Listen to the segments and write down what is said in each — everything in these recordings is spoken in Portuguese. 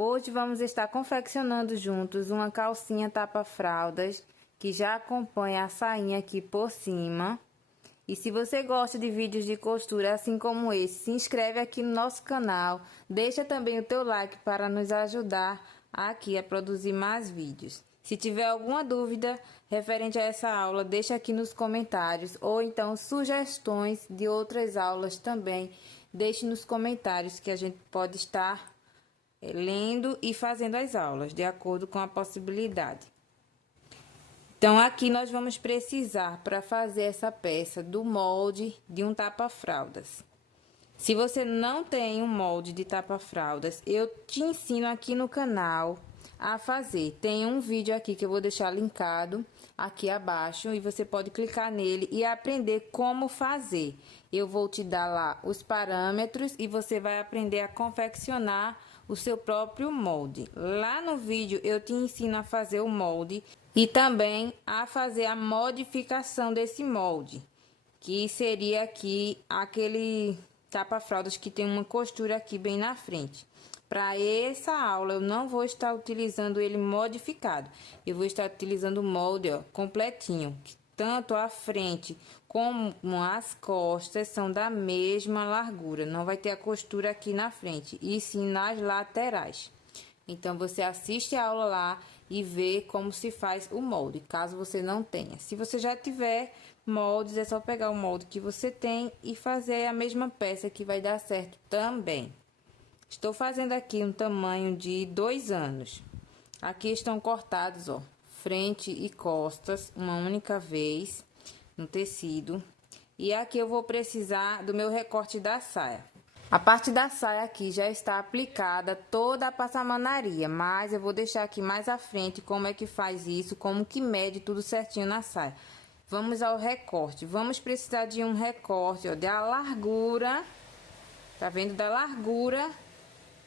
Hoje vamos estar confeccionando juntos uma calcinha tapa-fraldas que já acompanha a sainha aqui por cima. E se você gosta de vídeos de costura assim como esse, se inscreve aqui no nosso canal, deixa também o teu like para nos ajudar aqui a produzir mais vídeos. Se tiver alguma dúvida referente a essa aula, deixa aqui nos comentários, ou então sugestões de outras aulas também, deixe nos comentários que a gente pode estar lendo e fazendo as aulas, de acordo com a possibilidade. Então, aqui nós vamos precisar, para fazer essa peça, do molde de um tapa-fraldas. Se você não tem um molde de tapa-fraldas, eu te ensino aqui no canal a fazer. Tem um vídeo aqui que eu vou deixar linkado aqui abaixo e você pode clicar nele e aprender como fazer. Eu vou te dar lá os parâmetros e você vai aprender a confeccionar o seu próprio molde. Lá no vídeo eu te ensino a fazer o molde e também a fazer a modificação desse molde, que seria aqui aquele tapa-fraldas que tem uma costura aqui bem na frente. Para essa aula eu não vou estar utilizando ele modificado, eu vou estar utilizando o molde, ó, completinho, que tanto a frente como as costas são da mesma largura, não vai ter a costura aqui na frente, e sim nas laterais. Então, você assiste a aula lá e vê como se faz o molde, caso você não tenha. Se você já tiver moldes, é só pegar o molde que você tem e fazer a mesma peça que vai dar certo também. Estou fazendo aqui um tamanho de 2 anos. Aqui estão cortados, ó, frente e costas, uma única vez no tecido. E aqui eu vou precisar do meu recorte da saia. A parte da saia aqui já está aplicada toda a passamanaria, mas eu vou deixar aqui mais à frente como é que faz isso, como que mede tudo certinho na saia. Vamos ao recorte. Vamos precisar de um recorte, ó, da largura, tá vendo? Da largura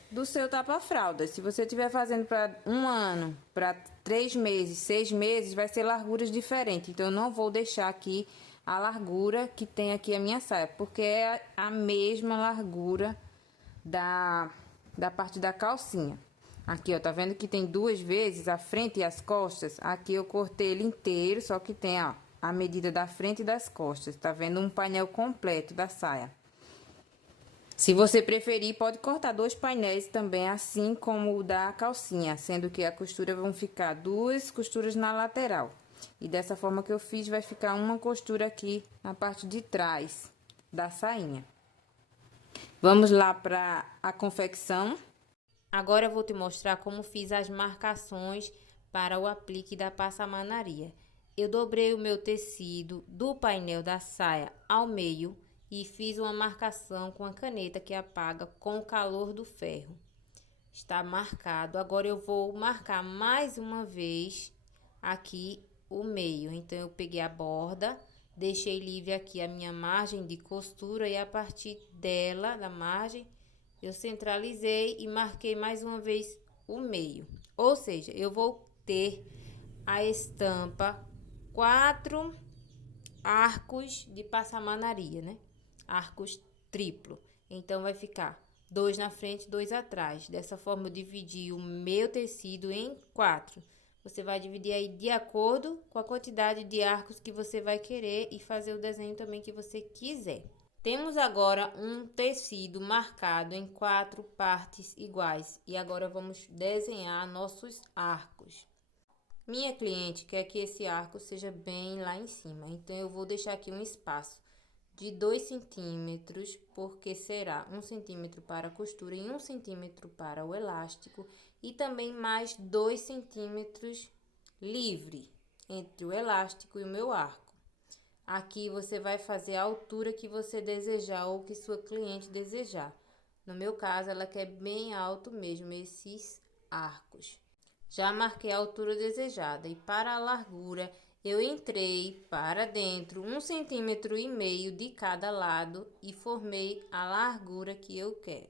do seu tapa-fralda. Se você estiver fazendo para 1 ano, para 3 meses, 6 meses, vai ser larguras diferentes. Então, eu não vou deixar aqui a largura que tem aqui a minha saia, porque é a mesma largura da parte da calcinha. Aqui, ó, tá vendo que tem 2 vezes a frente e as costas? Aqui eu cortei ele inteiro, só que tem, ó, a medida da frente e das costas. Tá vendo? Um painel completo da saia. Se você preferir, pode cortar 2 painéis também, assim como o da calcinha, sendo que a costura vão ficar 2 costuras na lateral. E dessa forma que eu fiz, vai ficar uma costura aqui na parte de trás da sainha. Vamos lá para a confecção. Agora eu vou te mostrar como fiz as marcações para o aplique da passamanaria. Eu dobrei o meu tecido do painel da saia ao meio e fiz uma marcação com a caneta que apaga com o calor do ferro. Está marcado. Agora eu vou marcar mais uma vez aqui o meio. Então, eu peguei a borda, deixei livre aqui a minha margem de costura e a partir dela, da margem, eu centralizei e marquei mais uma vez o meio. Ou seja, eu vou ter a estampa 4 arcos de passamanaria, né? Arcos triplo. Então, vai ficar 2 na frente, 2 atrás. Dessa forma, eu dividi o meu tecido em 4. Você vai dividir aí de acordo com a quantidade de arcos que você vai querer e fazer o desenho também que você quiser. Temos agora um tecido marcado em 4 partes iguais. E agora vamos desenhar nossos arcos. Minha cliente quer que esse arco seja bem lá em cima. Então, eu vou deixar aqui um espaço de 2 centímetros, porque será 1 centímetro para a costura e 1 centímetro para o elástico, e também mais 2 centímetros livre entre o elástico e o meu arco. Aqui você vai fazer a altura que você desejar ou que sua cliente desejar. No meu caso, ela quer bem alto mesmo esses arcos. Já marquei a altura desejada e para a largura eu entrei para dentro 1,5 centímetro de cada lado e formei a largura que eu quero.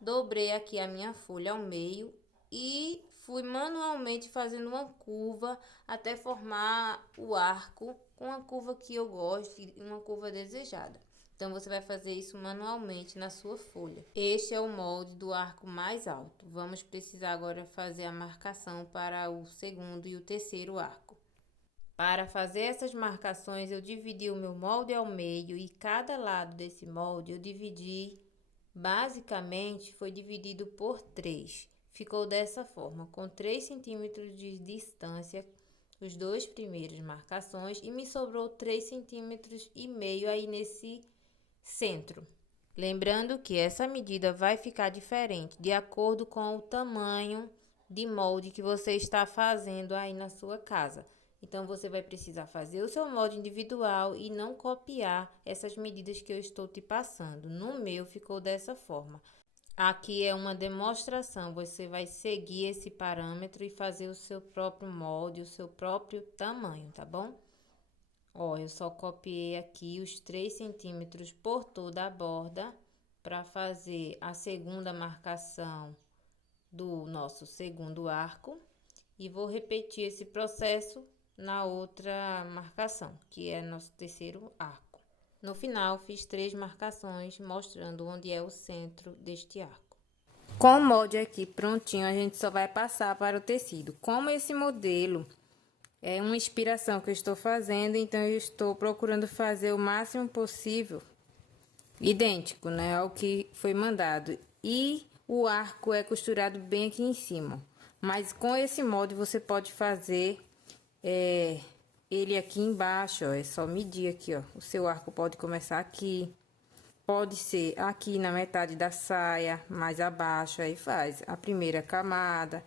Dobrei aqui a minha folha ao meio e fui manualmente fazendo uma curva até formar o arco com a curva que eu gosto e uma curva desejada. Então, você vai fazer isso manualmente na sua folha. Este é o molde do arco mais alto. Vamos precisar agora fazer a marcação para o segundo e o terceiro arco. Para fazer essas marcações, eu dividi o meu molde ao meio e cada lado desse molde eu dividi, basicamente, foi dividido por 3. Ficou dessa forma, com 3 centímetros de distância, os dois primeiros marcações, e me sobrou 3,5 centímetros aí nesse centro. Lembrando que essa medida vai ficar diferente de acordo com o tamanho de molde que você está fazendo aí na sua casa. Então, você vai precisar fazer o seu molde individual e não copiar essas medidas que eu estou te passando. No meu, ficou dessa forma. Aqui é uma demonstração, você vai seguir esse parâmetro e fazer o seu próprio molde, o seu próprio tamanho, tá bom? Ó, eu só copiei aqui os 3 centímetros por toda a borda para fazer a segunda marcação do nosso segundo arco. E vou repetir esse processo na outra marcação, que é nosso terceiro arco. No final, fiz 3 marcações mostrando onde é o centro deste arco. Com o molde aqui prontinho, a gente só vai passar para o tecido. Como esse modelo é uma inspiração que eu estou fazendo, então eu estou procurando fazer o máximo possível idêntico, né, ao que foi mandado. E o arco é costurado bem aqui em cima. Mas com esse molde você pode fazer ele aqui embaixo, ó, é só medir aqui, ó. O seu arco pode começar aqui, pode ser aqui na metade da saia, mais abaixo, aí faz a primeira camada,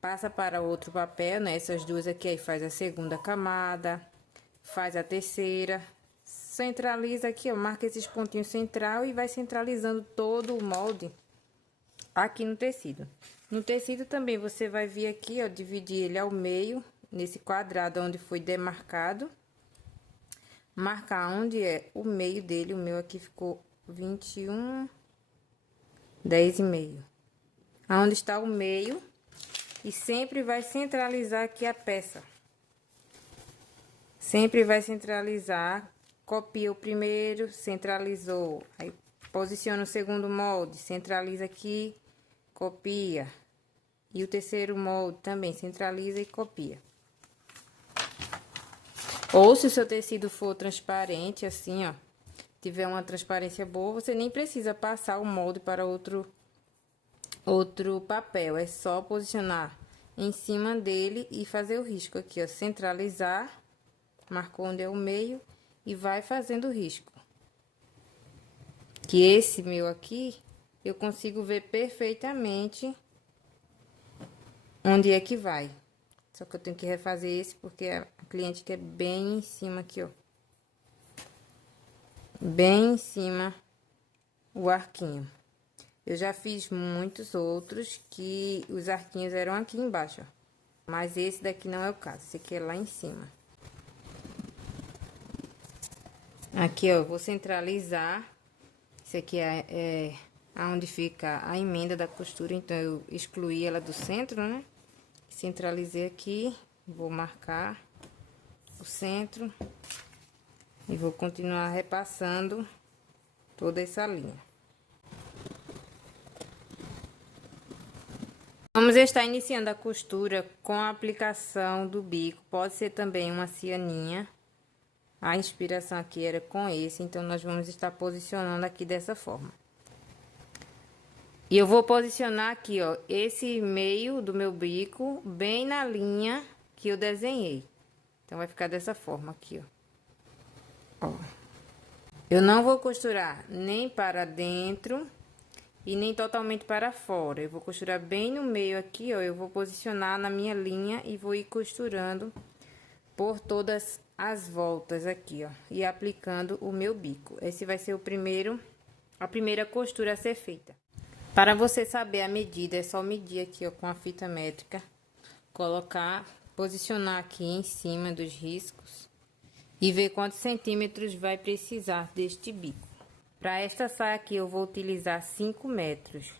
passa para outro papel, né? Essas duas aqui, aí faz a segunda camada, faz a terceira, centraliza aqui, ó, marca esses pontinhos central e vai centralizando todo o molde aqui no tecido. No tecido também você vai vir aqui, ó, dividir ele ao meio, nesse quadrado onde foi demarcado, marcar onde é o meio dele. O meu aqui ficou 21, 10,5. Aonde está o meio, e sempre vai centralizar aqui a peça. Sempre vai centralizar, copia o primeiro, centralizou, aí posiciona o segundo molde, centraliza aqui, copia. E o terceiro molde também centraliza e copia. Ou se o seu tecido for transparente, assim, ó, tiver uma transparência boa, você nem precisa passar o molde para outro papel. É só posicionar em cima dele e fazer o risco aqui, ó, centralizar, marcou onde é o meio e vai fazendo o risco. Que esse meu aqui, eu consigo ver perfeitamente onde é que vai. Só que eu tenho que refazer esse porque a cliente quer bem em cima aqui, ó. Bem em cima o arquinho. Eu já fiz muitos outros que os arquinhos eram aqui embaixo, ó. Mas esse daqui não é o caso, esse aqui é lá em cima. Aqui, ó, eu vou centralizar. Esse aqui é onde fica a emenda da costura, então eu excluí ela do centro, né? Centralizei aqui, vou marcar o centro e vou continuar repassando toda essa linha. Vamos estar iniciando a costura com a aplicação do bico, pode ser também uma cianinha. A inspiração aqui era com esse, então nós vamos estar posicionando aqui dessa forma. E eu vou posicionar aqui, ó, esse meio do meu bico bem na linha que eu desenhei. Então, vai ficar dessa forma aqui, ó. Eu não vou costurar nem para dentro e nem totalmente para fora. Eu vou costurar bem no meio aqui, ó. Eu vou posicionar na minha linha e vou ir costurando por todas as voltas aqui, ó. E aplicando o meu bico. Esse vai ser a primeira costura a ser feita. Para você saber a medida, é só medir aqui, ó, com a fita métrica, colocar, posicionar aqui em cima dos riscos e ver quantos centímetros vai precisar deste bico. Para esta saia aqui, eu vou utilizar 5 metros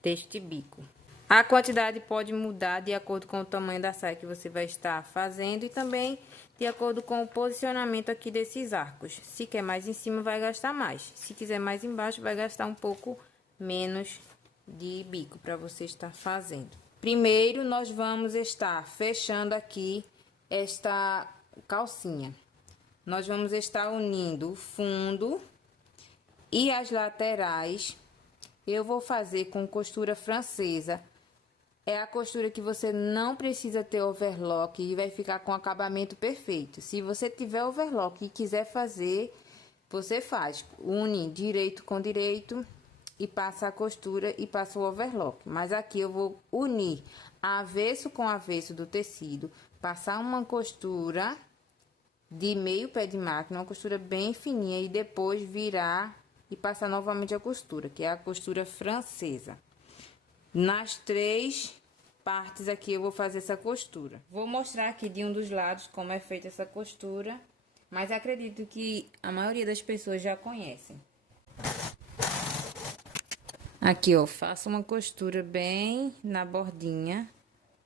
deste bico. A quantidade pode mudar de acordo com o tamanho da saia que você vai estar fazendo e também de acordo com o posicionamento aqui desses arcos. Se quer mais em cima, vai gastar mais. Se quiser mais embaixo, vai gastar um pouco menos de bico para você estar fazendo. Primeiro, nós vamos estar fechando aqui esta calcinha. Nós vamos estar unindo o fundo e as laterais. Eu vou fazer com costura francesa. É a costura que você não precisa ter overlock e vai ficar com acabamento perfeito. Se você tiver overlock e quiser fazer, você faz. Une direito com direito e passa a costura e passa o overlock. Mas aqui eu vou unir avesso com avesso do tecido, passar uma costura de meio pé de máquina, uma costura bem fininha e depois virar e passar novamente a costura, que é a costura francesa. Nas 3 partes aqui eu vou fazer essa costura. Vou mostrar aqui de um dos lados como é feita essa costura, mas acredito que a maioria das pessoas já conhecem. Aqui, ó, faço uma costura bem na bordinha.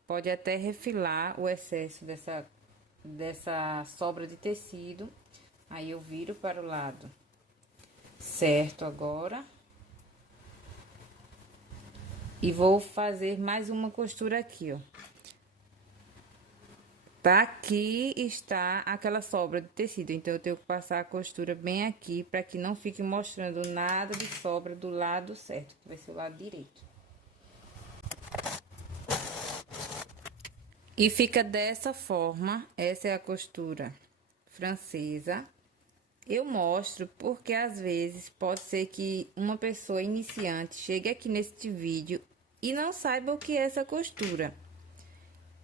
Pode até refilar o excesso dessa sobra de tecido. Aí eu viro para o lado certo agora. E vou fazer mais uma costura aqui, ó. Tá, aqui está aquela sobra de tecido, então eu tenho que passar a costura bem aqui para que não fique mostrando nada de sobra do lado certo, que vai ser o lado direito. E fica dessa forma. Essa é a costura francesa. Eu mostro porque às vezes pode ser que uma pessoa iniciante chegue aqui neste vídeo e não saiba o que é essa costura.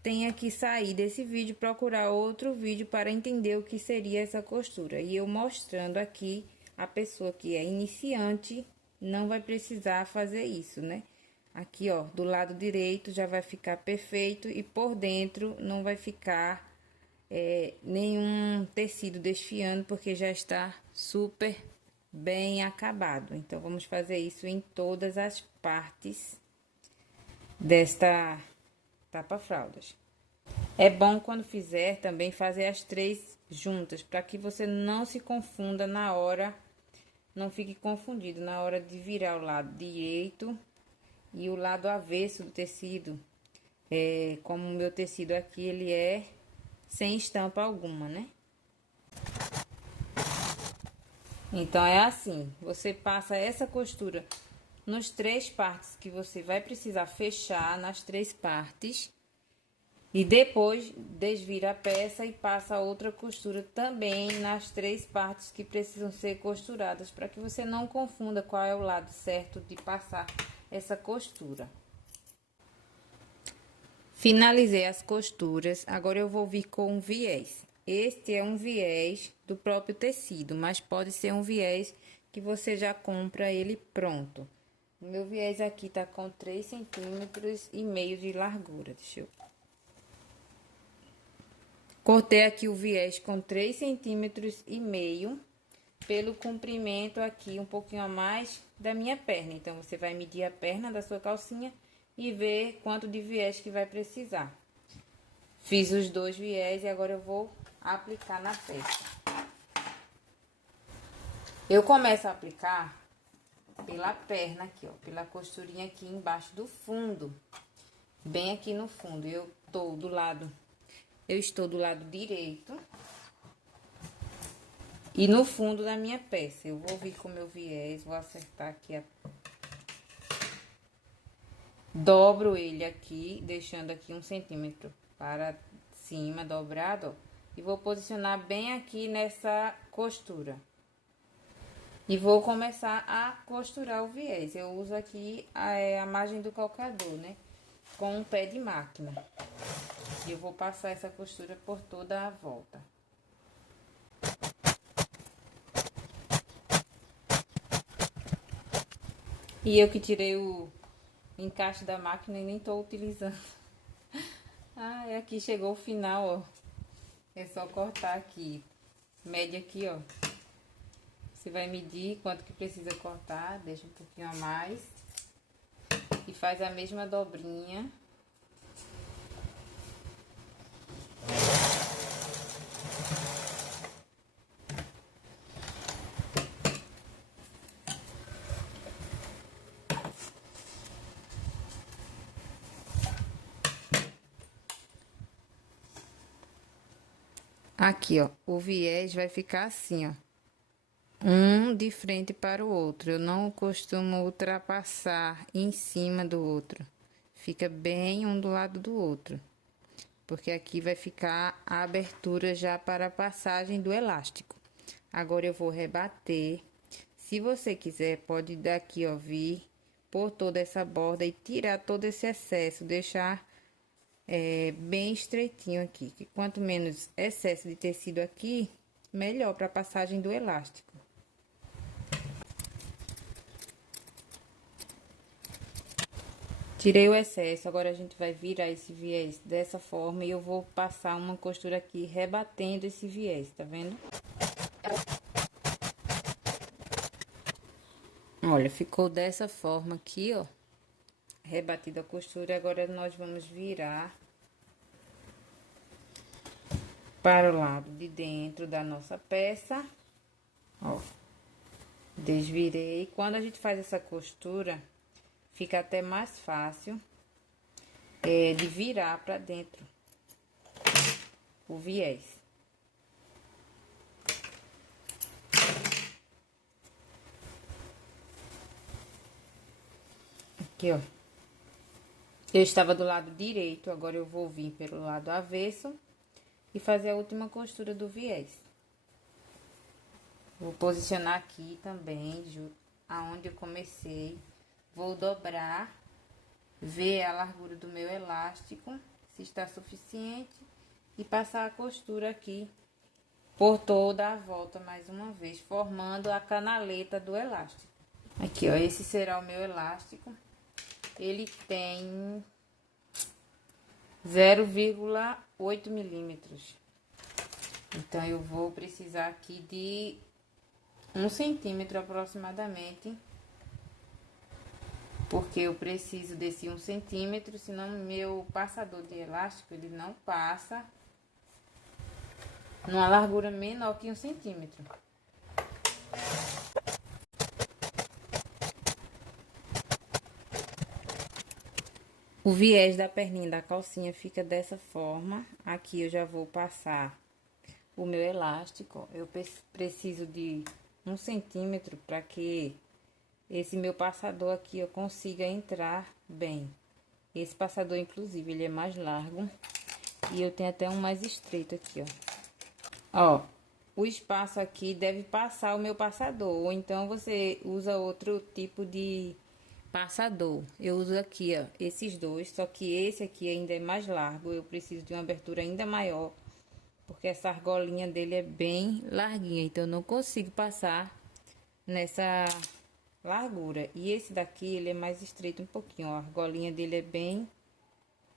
Tenha que sair desse vídeo, procurar outro vídeo para entender o que seria essa costura. E eu mostrando aqui, a pessoa que é iniciante não vai precisar fazer isso, né? Aqui, ó, do lado direito já vai ficar perfeito e por dentro não vai ficar nenhum tecido desfiando, porque já está super bem acabado. Então, vamos fazer isso em todas as partes desta tapa-fraldas. É bom quando fizer também fazer as 3 juntas, para que você não se confunda na hora, não fique confundido na hora de virar o lado direito e o lado avesso do tecido. Como o meu tecido aqui, ele é sem estampa alguma, né? Então, é assim, você passa essa costura nos 3 partes que você vai precisar fechar, nas 3 partes. E depois desvira a peça e passa outra costura também nas 3 partes que precisam ser costuradas, para que você não confunda qual é o lado certo de passar essa costura. Finalizei as costuras, agora eu vou vir com um viés. Este é um viés do próprio tecido, mas pode ser um viés que você já compra ele pronto. O meu viés aqui tá com 3,5 cm de largura, deixa eu... Cortei aqui o viés com 3,5 cm pelo comprimento aqui um pouquinho a mais da minha perna. Então, você vai medir a perna da sua calcinha e ver quanto de viés que vai precisar. Fiz os 2 viés e agora eu vou aplicar na peça. Eu começo a aplicar pela perna aqui, ó, pela costurinha aqui embaixo do fundo, bem aqui no fundo. Eu estou do lado direito e no fundo da minha peça. Eu vou vir com o meu viés, vou acertar aqui, dobro ele aqui, deixando aqui 1 centímetro para cima, dobrado, ó, e vou posicionar bem aqui nessa costura. E vou começar a costurar o viés. Eu uso aqui a margem do calcador, né? Com um pé de máquina. E eu vou passar essa costura por toda a volta. E eu que tirei o encaixe da máquina e nem tô utilizando. Ah, e aqui chegou o final, ó. É só cortar aqui. Mede aqui, ó. Você vai medir quanto que precisa cortar, deixa um pouquinho a mais. e faz a mesma dobrinha. Aqui, ó, o viés vai ficar assim, ó, um de frente para o outro. Eu não costumo ultrapassar em cima do outro. Fica bem um do lado do outro. Porque aqui vai ficar a abertura já para a passagem do elástico. Agora eu vou rebater. Se você quiser, pode daqui, ó, vir por toda essa borda e tirar todo esse excesso, deixar bem estreitinho aqui. Que quanto menos excesso de tecido aqui, melhor para a passagem do elástico. Tirei o excesso, agora a gente vai virar esse viés dessa forma e eu vou passar uma costura aqui rebatendo esse viés, tá vendo? Olha, ficou dessa forma aqui, ó, rebatida a costura. Agora nós vamos virar para o lado de dentro da nossa peça, ó, desvirei. Quando a gente faz essa costura, fica até mais fácil de virar para dentro o viés. Aqui, ó. Eu estava do lado direito, agora eu vou vir pelo lado avesso e fazer a última costura do viés. Vou posicionar aqui também, aonde eu comecei. Vou dobrar, ver a largura do meu elástico, se está suficiente, e passar a costura aqui por toda a volta mais uma vez, formando a canaleta do elástico. Aqui, ó, esse será o meu elástico. Ele tem 0,8 milímetros. Então, eu vou precisar aqui de 1 centímetro aproximadamente. Porque eu preciso desse 1 centímetro, senão meu passador de elástico, ele não passa numa largura menor que 1 centímetro. O viés da perninha da calcinha fica dessa forma. Aqui eu já vou passar o meu elástico. Eu preciso de 1 centímetro para que esse meu passador aqui eu consiga entrar bem. Esse passador, inclusive, ele é mais largo. E eu tenho até um mais estreito aqui, ó. Ó, o espaço aqui deve passar o meu passador. Ou então, você usa outro tipo de passador. Eu uso aqui, ó, esses dois. Só que esse aqui ainda é mais largo. Eu preciso de uma abertura ainda maior. Porque essa argolinha dele é bem larguinha. Então, eu não consigo passar nessa largura. E esse daqui, ele é mais estreito um pouquinho, ó. A argolinha dele é bem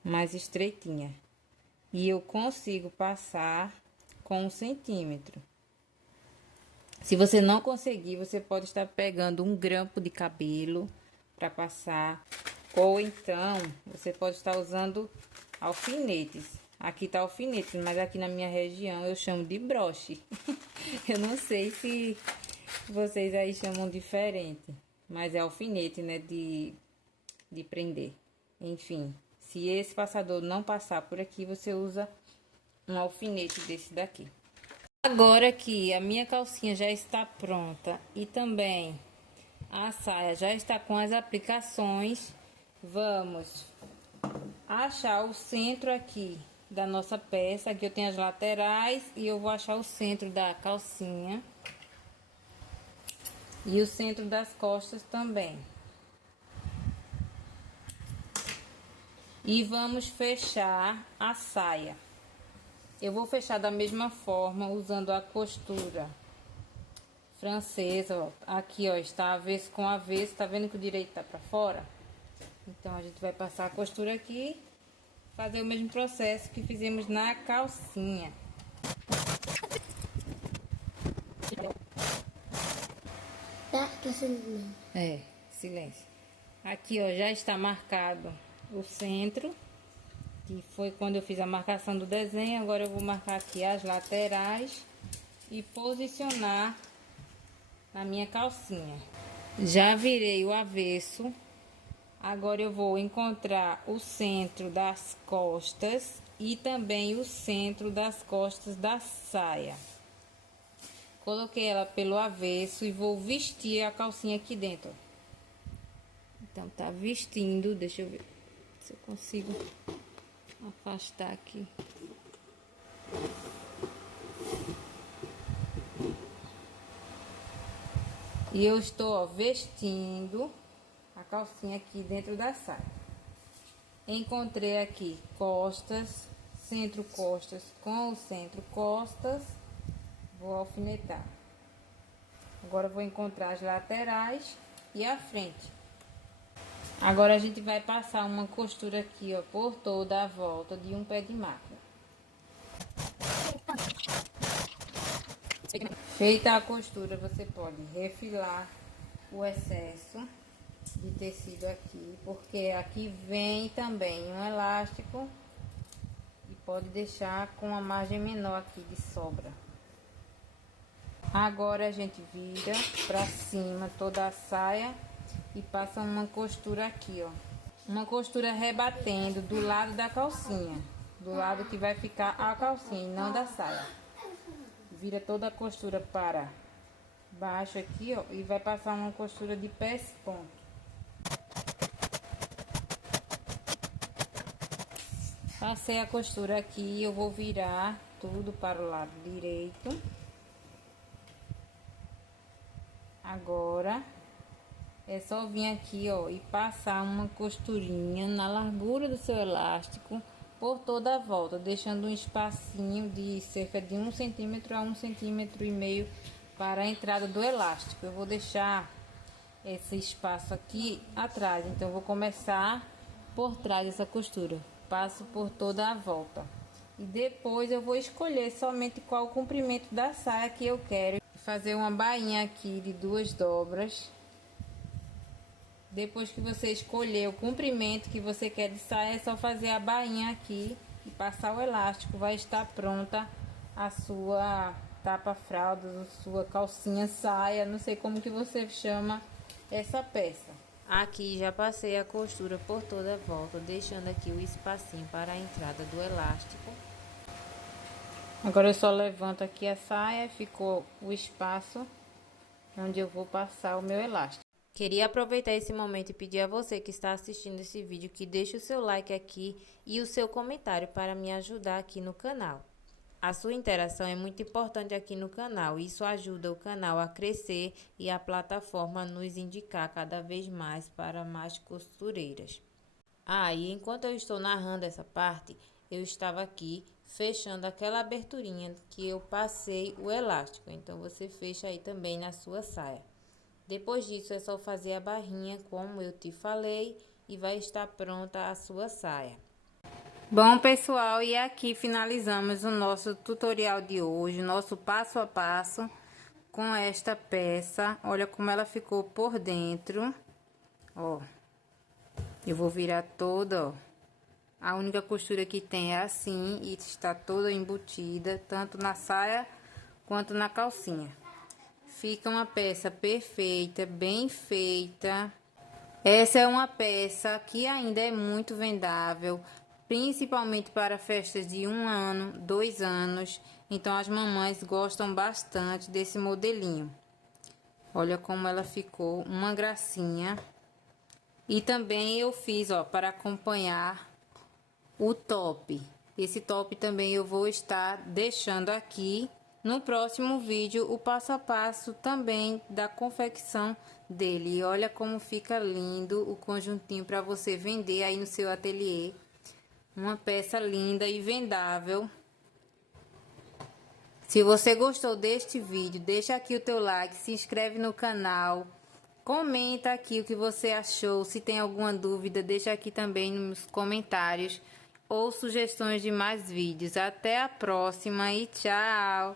mais estreitinha. E eu consigo passar com 1 centímetro. Se você não conseguir, você pode estar pegando um grampo de cabelo para passar. Ou então, você pode estar usando alfinetes. Aqui tá alfinete, mas aqui na minha região eu chamo de broche. Eu não sei se vocês aí chamam diferente, mas é alfinete, né, de prender. Enfim, se esse passador não passar por aqui, você usa um alfinete desse daqui. Agora que a minha calcinha já está pronta e também a saia já está com as aplicações, vamos achar o centro aqui da nossa peça. Aqui eu tenho as laterais e eu vou achar o centro da calcinha. E o centro das costas também. E vamos fechar a saia. Eu vou fechar da mesma forma, usando a costura francesa, ó. Aqui, ó, está avesso com avesso. Tá vendo que o direito tá pra fora? Então, a gente vai passar a costura aqui, fazer o mesmo processo que fizemos na calcinha. Tá, que silêncio. É, silêncio. Aqui, ó, já está marcado o centro, que foi quando eu fiz a marcação do desenho. Agora eu vou marcar aqui as laterais e posicionar na minha calcinha. Já virei o avesso. Agora eu vou encontrar o centro das costas e também o centro das costas da saia. Coloquei ela pelo avesso e vou vestir a calcinha aqui dentro. Então tá vestindo, deixa eu ver se eu consigo afastar aqui. E eu estou, ó, vestindo a calcinha aqui dentro da saia. Encontrei aqui costas, centro costas com o centro costas. Vou alfinetar. Agora vou encontrar as laterais e a frente. Agora a gente vai passar uma costura aqui, ó, por toda a volta de um pé de máquina. Feita a costura, você pode refilar o excesso de tecido aqui, porque aqui vem também um elástico e pode deixar com uma margem menor aqui de sobra. Agora a gente vira pra cima toda a saia e passa uma costura aqui, ó. Uma costura rebatendo do lado da calcinha, do lado que vai ficar a calcinha e não da saia. Vira toda a costura para baixo aqui, ó, e vai passar uma costura de pesponto. Passei a costura aqui, eu vou virar tudo para o lado direito. Agora é só vir aqui, ó, e passar uma costurinha na largura do seu elástico por toda a volta, deixando um espacinho de cerca de 1 centímetro a 1,5 centímetros para a entrada do elástico. Eu vou deixar esse espaço aqui atrás, então eu vou começar por trás dessa costura. Passo por toda a volta e depois eu vou escolher somente qual o comprimento da saia que eu quero. Fazer uma bainha aqui de 2 dobras. Depois que você escolher o comprimento que você quer de saia, é só fazer a bainha aqui e passar o elástico. Vai estar pronta a sua tapa-fraldas, a sua calcinha saia, não sei como que você chama essa peça. Aqui já passei a costura por toda a volta, deixando aqui o espacinho para a entrada do elástico. Agora eu só levanto aqui a saia, ficou o espaço onde eu vou passar o meu elástico. Queria aproveitar esse momento e pedir a você que está assistindo esse vídeo que deixe o seu like aqui e o seu comentário para me ajudar aqui no canal. A sua interação é muito importante aqui no canal, isso ajuda o canal a crescer e a plataforma a nos indicar cada vez mais para mais costureiras. E enquanto eu estou narrando essa parte, eu estava aqui fechando aquela aberturinha que eu passei o elástico, então você fecha aí também na sua saia. Depois disso é só fazer a barrinha como eu te falei e vai estar pronta a sua saia. Bom, pessoal, e aqui finalizamos o nosso tutorial de hoje, nosso passo a passo com esta peça. Olha como ela ficou por dentro, ó. Eu vou virar toda, ó. A única costura que tem é assim e está toda embutida, tanto na saia quanto na calcinha. Fica uma peça perfeita, bem feita. Essa é uma peça que ainda é muito vendável, principalmente para festas de 1 ano, 2 anos. Então as mamães gostam bastante desse modelinho. Olha como ela ficou, uma gracinha. E também eu fiz, ó, para acompanhar o top. Esse top também eu vou estar deixando aqui no próximo vídeo o passo a passo também da confecção dele. E olha como fica lindo o conjuntinho para você vender aí no seu ateliê. Uma peça linda e vendável. Se você gostou deste vídeo, deixa aqui o teu like, se inscreve no canal. Comenta aqui o que você achou. Se tem alguma dúvida, deixa aqui também nos comentários ou sugestões de mais vídeos. Até a próxima e tchau!